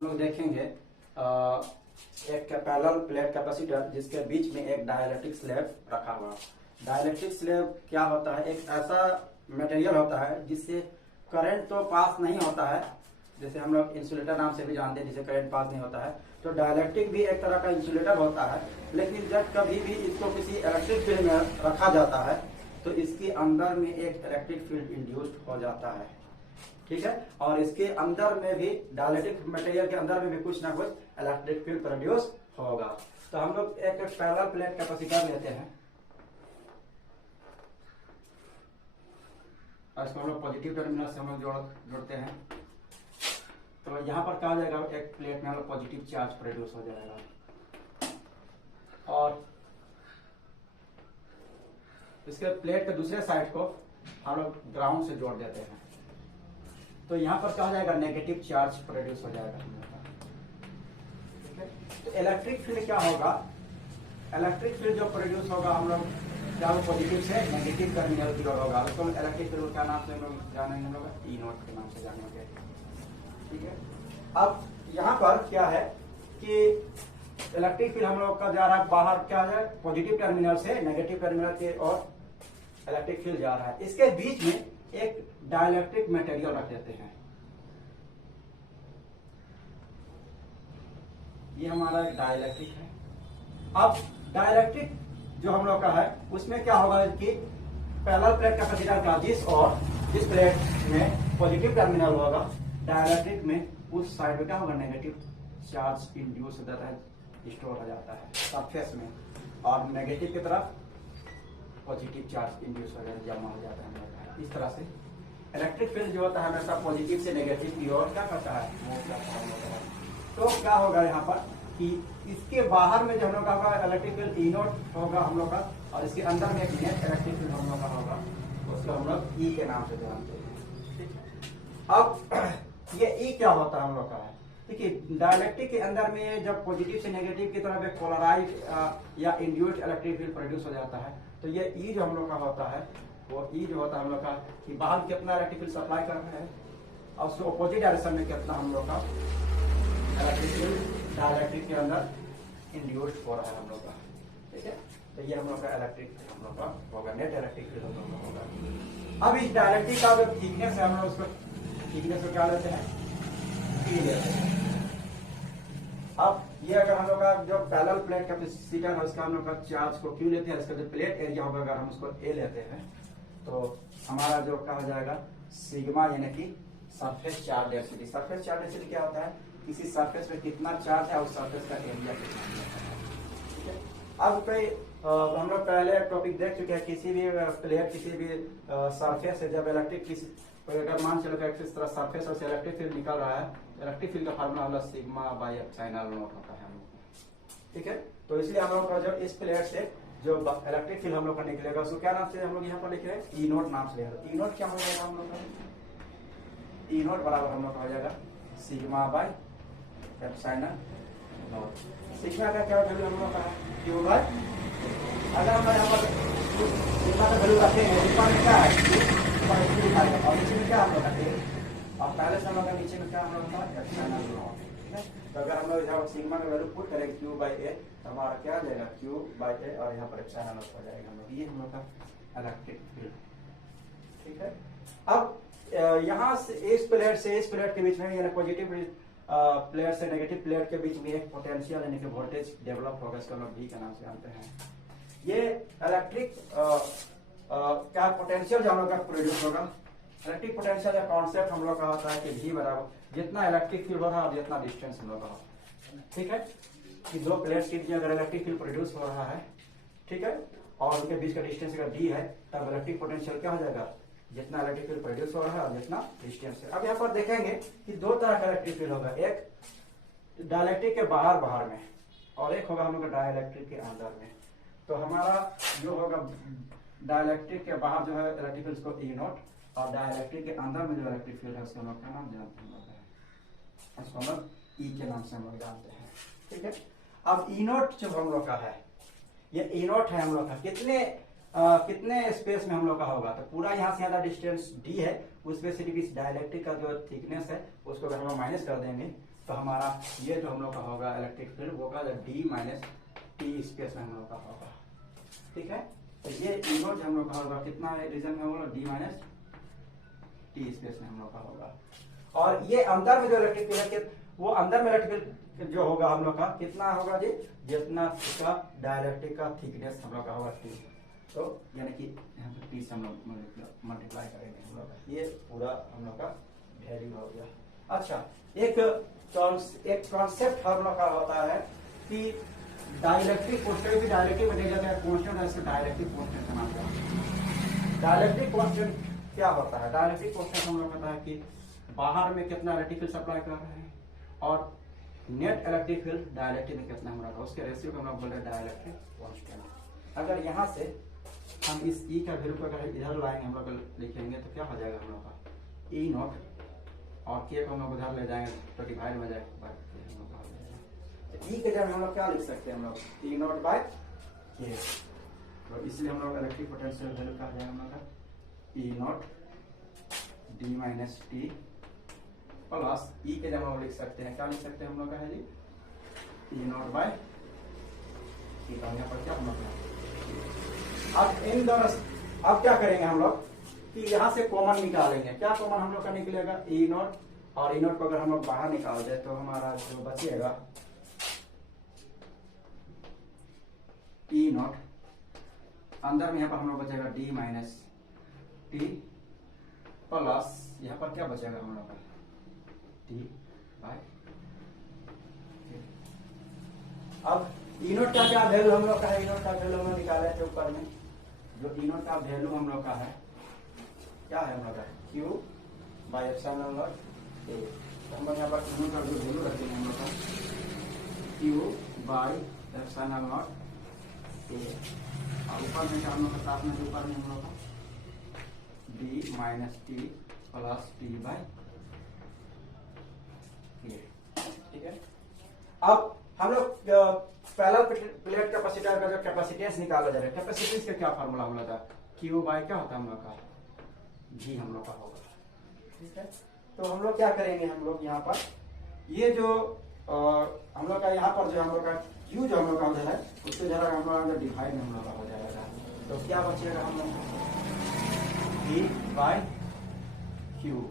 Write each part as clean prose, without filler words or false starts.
लोग देखेंगे एक पैरेलल प्लेट कैपेसिटर जिसके बीच में एक डाइलेक्ट्रिक स्लैब रखा हुआ। डाइलेक्ट्रिक स्लैब क्या होता है? एक ऐसा मटेरियल होता है जिससे करंट तो पास नहीं होता है, जैसे हम लोग इंसुलेटर नाम से भी जानते हैं, जिससे करंट पास नहीं होता है। तो डाइलेक्ट्रिक भी एक तरह का इंसुलेटर होता है, लेकिन जब कभी भी इसको किसी इलेक्ट्रिक फील्ड में रखा जाता है तो इसके अंदर में एक इलेक्ट्रिक फील्ड इंड्यूस्ड हो जाता है, ठीक है। और इसके अंदर में भी डाइलेक्ट्रिक मटेरियल के अंदर में भी कुछ ना कुछ इलेक्ट्रिक फील्ड प्रोड्यूस होगा। तो हम लोग एक पैरेलल प्लेट कैपेसिटर लेते हैं और इसको हम लोग पॉजिटिव टर्मिनल से हम लोग जोड़ते हैं। तो यहाँ पर कहा जाएगा एक प्लेट में हम लोग पॉजिटिव चार्ज प्रोड्यूस हो जाएगा और इसके प्लेट के दूसरे साइड को हम लोग ग्राउंड से जोड़ देते हैं। तो यहाँ पर कहा जाएगा नेगेटिव चार्ज प्रोड्यूस हो जाएगा, ठीक है। तो इलेक्ट्रिक फील्ड क्या होगा? इलेक्ट्रिक फील्ड जो प्रोड्यूस होगा हम लोग क्या वो पॉजिटिव से नेगेटिव टर्मिनल की ओर होगा। तो इलेक्ट्रिक फील्ड क्या नाम से हम लोग जानेंगे? हम लोग ई नोट के नाम से जानेंगे, ठीक है। अब यहाँ पर क्या है कि इलेक्ट्रिक फील्ड हम लोग का जा रहा है बाहर, क्या है, पॉजिटिव टर्मिनल से नेगेटिव टर्मिनल की ओर इलेक्ट्रिक फील्ड जा रहा है। इसके बीच में एक डाइलेक्ट्रिक मटेरियल रख देते हैं। ये हमारा डाइलेक्ट्रिक है। अब डाइलेक्ट्रिक जो हम लोग का है उसमें क्या होगा कि पैरेलल प्लेट कैपेसिटर का जिस प्लेट में पॉजिटिव टर्मिनल होगा, डाइलेक्ट्रिक में उस साइड में क्या होगा, नेगेटिव चार्ज इंड्यूस हो जाता है, स्टोर हो जाता है सरफेस में, और नेगेटिव की तरफ पॉजिटिव चार्ज इंड्यूस हो जाता है, जमा हो जाता है। इस तरह से इलेक्ट्रिक फील्ड जो होता है हमेशा पॉजिटिव से नेगेटिव की ओर क्या करता है, मूव करता है। तो क्या होगा यहाँ पर कि इसके बाहर में जो हम लोग का होगा इलेक्ट्रिक फील्ड ई नोट होगा हम लोग का, और इसके अंदर में एक नेट इलेक्ट्रिक फील्ड हम लोग का होगा, उसको हम लोग ई के नाम से जानते हैं, ठीक है। अब ये ई क्या होता है हम लोग का है, देखिए डाइलेक्ट्रिक के अंदर में जब पॉजिटिव से नेगेटिव की तरफ एक पोलराइज या इंड्यूस्ड इलेक्ट्रिक फील्ड प्रोड्यूस हो जाता है, तो ये ई जो हम लोग का होता है वो ई जो होता है हम लोग का कि बाहर कितना इलेक्ट्रिक फील्ड सप्लाई कर रहे हैं और उसके अपोजिट डायरेक्शन में कितना हम लोग का इलेक्ट्रिक फील्ड डाइलेक्ट्रिक के अंदर इंड्यूस्ड हो रहा है हम लोग का, ठीक है। तो ये हम लोग का इलेक्ट्रिक हम लोग का होगा, नेट इलेक्ट्रिक फील्ड हम लोग का होगा। अब इस डाइलेक्ट्रिक का जो थिकनेस है हम लोग उसको थिकनेस को क्या लेते हैं, ई लेते हैं। अब ये अगर हम लोग का जो पैरेलल प्लेट कैपेसिटर है उसका हम लोग का चार्ज को क्यू लेते हैं, इसका जो प्लेट एरिया होगा अगर हम उसको ए लेते हैं तो हमारा जो कहा जाएगा सिग्मा, यानी कि surface charge density. Surface charge density क्या होता है, किसी सरफेस में कितना चार्ज है उस सरफेस का एरिया कितना है, ठीक है। अब कोई हम लोग पहले टॉपिक देख चुके हैं, किसी भी प्लेट किसी भी सरफेस से जब इलेक्ट्रिक किसी अगर मान चलो इस तरह सरफेस और इलेक्ट्रिक फील्ड निकल रहा है, इलेक्ट्रिक फील्ड का फार्मूला हम लोग सिग्मा बाय एप्सिलॉन नॉट होता है हम लोग, ठीक है। तो इसलिए हम लोग का जो इस प्लेट से जो इलेक्ट्रिक फील्ड हम लोग का निकलेगा उसको क्या नाम से हम लोग यहाँ पर लिख रहे हैं, ई नोट नाम से लिख रहे हैं। ई नोट क्या हो जाएगा हम लोग का, ई नोट बराबर हम लोग का हो जाएगा sigma by epsilon not. Sigma का क्या वैल्यू हम लोग का है, क्यू बाय, अगर हम यहाँ पर सिग्मा का वैल्यू रखेंगे सिग्मा में क्या है और नीचे में क्या हम लोग रखेंगे, और पहले से हम लोग नीचे में क्या हम लोग का एप्सिलॉन नॉट, ठीक है। तो अगर हम लोग यहाँ सिग्मा का वैल्यू पुट करेंगे क्यू बाय ए तो हमारा क्या आ जाएगा, क्यू बाय ए, और यहाँ पर एप्सिलॉन नॉट हो जाएगा हम लोग, ये हम लोग का इलेक्ट्रिक फील्ड, ठीक है। अब यहाँ से इस प्लेट के बीच में यानी पॉजिटिव प्लेट से नेगेटिव प्लेट के बीच में एक पोटेंशियल यानी कि वोल्टेज डेवलप होगा, इसको हम लोग वी के नाम से जानते हैं। ये इलेक्ट्रिक क्या पोटेंशियल जो हम लोग का प्रोड्यूस होगा, इलेक्ट्रिक पोटेंशियल या कॉन्सेप्ट हम लोग का होता है कि V बराबर जितना इलेक्ट्रिक फील्ड हो रहा है और जितना डिस्टेंस हम लोग का हो, ठीक है। कि दो प्लेट्स के बीच अगर इलेक्ट्रिक फील्ड प्रोड्यूस हो रहा है, ठीक है, और उनके बीच का डिस्टेंस अगर D है तब इलेक्ट्रिक पोटेंशियल क्या हो जाएगा, जितना इलेक्ट्रिक फील्ड प्रोड्यूस हो रहा है और जितना डिस्टेंस है। अब यहाँ पर देखेंगे कि दो तरह का इलेक्ट्रिक फील्ड होगा, एक डाइलेक्ट्रिक के बाहर में और एक होगा हम लोग का डाइलेक्ट्रिक के अंदर में। तो हमारा जो होगा डाइलेक्ट्रिक के बाहर जो है इलेक्ट्रिक फील्ड को ई नोट, और डाइलेक्ट्रिक के अंदर में जो इलेक्ट्रिक फील्ड है उसका हम लोग का नाम जानते हैं, इसको हम लोग ई के नाम से हम लोग जानते हैं, ठीक है। अब ई नोट जो हम लोग का है, ये ई नोट है हम लोग का कितने स्पेस में हम लोग का होगा, तो पूरा यहाँ से ज्यादा डिस्टेंस डी है, उसमें से डाइलेक्ट्रिक का जो थिकनेस है उसको अगर हम माइनस कर देंगे तो हमारा ये जो हम लोग का होगा इलेक्ट्रिक फील्ड वो होगा डी माइनस टी स्पेस में हम लोग का होगा। ठीक है, तो ये इनवर्स जो हम लोग का होगा कितना रीजन में होगा डी माइनस टी स्पेस में हम लोग का होगा। और ये अंदर में जो इलेक्ट्रिक फील्ड है वो अंदर में इलेक्ट्रिक जो होगा हम लोग का कितना होगा जी, जितना इसका डायइलेक्ट्रिक का थिकनेस हम लोग का होगा टी, तो यानी कि यहाँ पे टी से हम लोग मल्टीप्लाई करेंगे हम लोग, ये पूरा हम लोग का वैल्यू हो गया। अच्छा, एक कॉन्सेप्ट हम लोग का होता है कि डाइलेक्ट्रिक कांस्टेंट भी डायरेक्टली बदल जाता है, कांस्टेंट है इसको डायलेक्ट्रिक कांस्टेंट समझते हैं। डायलेक्ट्रिक कांस्टेंट क्या होता है? डायलेक्ट्रिक कांस्टेंट हम लोग पता है कि बाहर में कितना इलेक्ट्रिक फील्ड सप्लाई कर रहे हैं और नेट इलेक्ट्रिक फील्ड डायलेक्ट्रिक में कितना हो रहा है, उसके रेशियो को हम लोग बोल रहे हैं डायलेक्ट्रिक कांस्टेंट। अगर यहाँ से हम इस ई का वैल्यू को अगर इधर लाएंगे हम लोग लिखेंगे तो क्या हो जाएगा हम लोग का ई नॉट, और के को हम लोग उधर ले जाएंगे तो डिवाइड हो जाएगा, ई के जगह हम लोग क्या लिख सकते हैं हम लोग ई नॉट बाय के, तो इसलिए हम लोग इलेक्ट्रिक पोटेंशियल वैल्यू क्या हो जाएगा हम लोग का E not D minus T plus E के जगह हम लिख सकते हैं, क्या लिख सकते हैं हम लोग का है जी ई नॉट बाय टी, यहाँ पर क्या हम लोग अब इन दोनों अब क्या करेंगे हम लोग कि यहाँ से कॉमन निकालेंगे, क्या कॉमन हम लोग का निकलेगा ई नॉट, और ई नॉट को अगर हम लोग बाहर निकाल दे तो हमारा जो बचेगा ई नॉट, अंदर में यहाँ पर हम लोग बचेगा डी माइनस टी प्लस यहाँ पर क्या बचेगा हम लोग का टी बाय। अब ई नॉट का क्या वैल्यू हम लोग का है, ई नॉट का वैल्यू हम लोग निकाले थे ऊपर में, जो ई नॉट का वैल्यू हम लोग का है क्या है हम लोग का Q by epsilon not a, तो हम लोग यहाँ पर ई नॉट का जो वैल्यू रखेंगे हम लोग का Q by epsilon not a, और ऊपर में क्या हम लोग का साथ में ऊपर में हम लोग का D minus T plus T by A. ठीक है, अब हम लोग पहला प्लेट कैपेसिटर का जो कैपेसिटेंस निकाला जा रहा है, कैपेसिटेंस का क्या फार्मूला हम लोग का क्यू बाय क्या होता है हम लोग का जी हम लोग का होगा। ठीक है, तो हम लोग क्या करेंगे, हम लोग यहाँ पर ये जो हम लोग का यहाँ पर जो हम लोग का क्यू जो हम लोग का उधर है उससे जरा हम लोग डिवाइड में हम लोग का हो जाएगा, तो क्या बचेगा हम लोग डी बाय क्यू,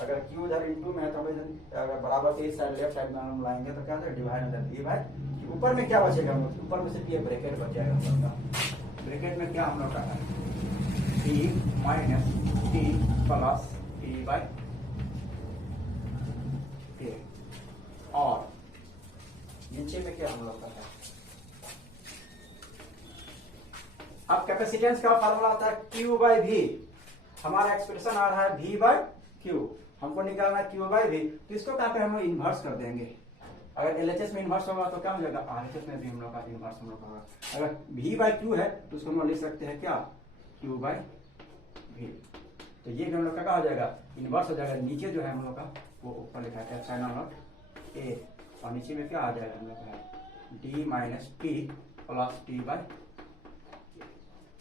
अगर क्यू उधर इंटू में है तो अगर बराबर के इस साइड लेफ्ट साइड में हम लाएंगे तो क्या डिवाइड हो जाएगा डी बाय, ऊपर में क्या बचेगा हम लोग, ऊपर में सिर्फ ये ब्रैकेट बच जाएगा हम लोग का, ब्रैकेट में क्या हम लोग का है D minus T plus T by A, और नीचे में क्या हम लोग का है, अब कैपेसिटेंस का फार्मूला आता है क्यू बाय वी, हमारा एक्सप्रेशन आ रहा है वी बाय क्यू, हमको निकालना है क्यू बाय वी, तो इसको क्या पे हम लोग इन्वर्स कर देंगे, अगर एलएचएस में इन्वर्स होगा तो क्या हो जाएगा आरएचएस में भी हम लोग का इन्वर्स हम लोग का होगा, अगर वी बाय क्यू है तो उसको हम लोग लिख सकते हैं क्या क्यू बाय वी, तो ये हम लोग का क्या हो जाएगा इन्वर्स हो जाएगा, नीचे जो है हम लोग का वो ऊपर लिखा है एप्सिलॉन नॉट ए, और नीचे में क्या आ जाएगा हम लोग का D minus T plus T by,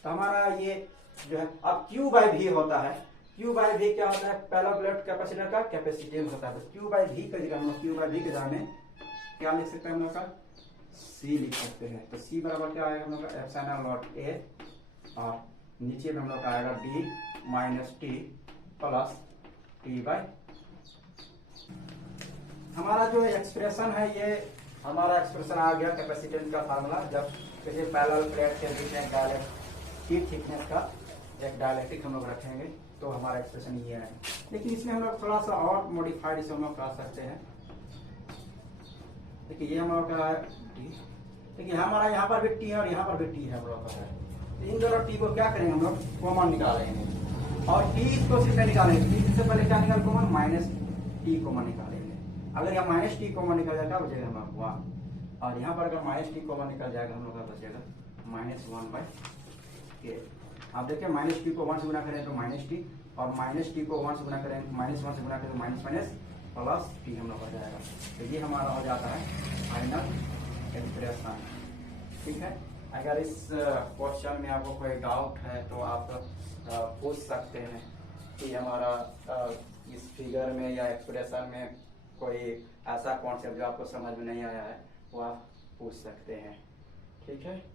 तो हमारा ये जो है अब क्यू बाय वी होता है, क्यू बाय वी क्या होता है पहला प्लेट कैपेसिटर का कैपेसिटेंस होता है, तो क्यू बाय वी का जगह हम लोग क्यू बाय वी के जगह में क्या लिख सकते हैं हम लोग का सी लिख सकते हैं, तो सी बराबर क्या आएगा हम लोग का एप्सिलॉन नॉट ए, और नीचे में हम लोग का आएगा D minus T plus T by, हमारा जो एक्सप्रेशन है ये हमारा एक्सप्रेशन आ गया कैपेसिटेंस का फार्मूला, जब किसी पैरेलल प्लेट के बीच में डायलेक्ट्रिक थिकनेस का एक डायलेक्ट्रिक हम लोग रखेंगे तो हमारा एक्सप्रेशन ये है, लेकिन इसमें हम लोग थोड़ा सा और मॉडिफाइड इसे हम लोग कर सकते हैं, देखिए ये हम लोग का टी, देखिए हमारा यहाँ पर भी टी है और यहाँ पर भी टी है हम लोग का है, तो इन दोनों टी को क्या करेंगे हम लोग कॉमन निकालेंगे, और टी को सिर्फ निकालेंगे, टी से पहले क्या निकाल कॉमन माइनस टी कॉमन निकालेंगे, अगर यहाँ माइनस टी कॉमन निकल जाएगा बचेगा हम लोग वन, और यहाँ पर अगर माइनस टी कॉमन निकल जाएगा हम लोग का बचेगा माइनस वन बाय के, आप देखिए माइनस टी को वन से गुना करें तो माइनस टी, और माइनस टी को वन से गुना करें माइनस वन से गुना करें तो माइनस माइनस प्लस टी हम लोग हो जाएगा, तो ये हमारा हो जाता है फाइनल एक्सप्रेशन। ठीक है, अगर इस क्वेश्चन में आपको कोई डाउट है तो आप पूछ सकते हैं कि हमारा इस फिगर में या एक्सप्रेशन में कोई ऐसा कॉन्सेप्ट जो आपको समझ में नहीं आया है वो आप पूछ सकते हैं। ठीक है।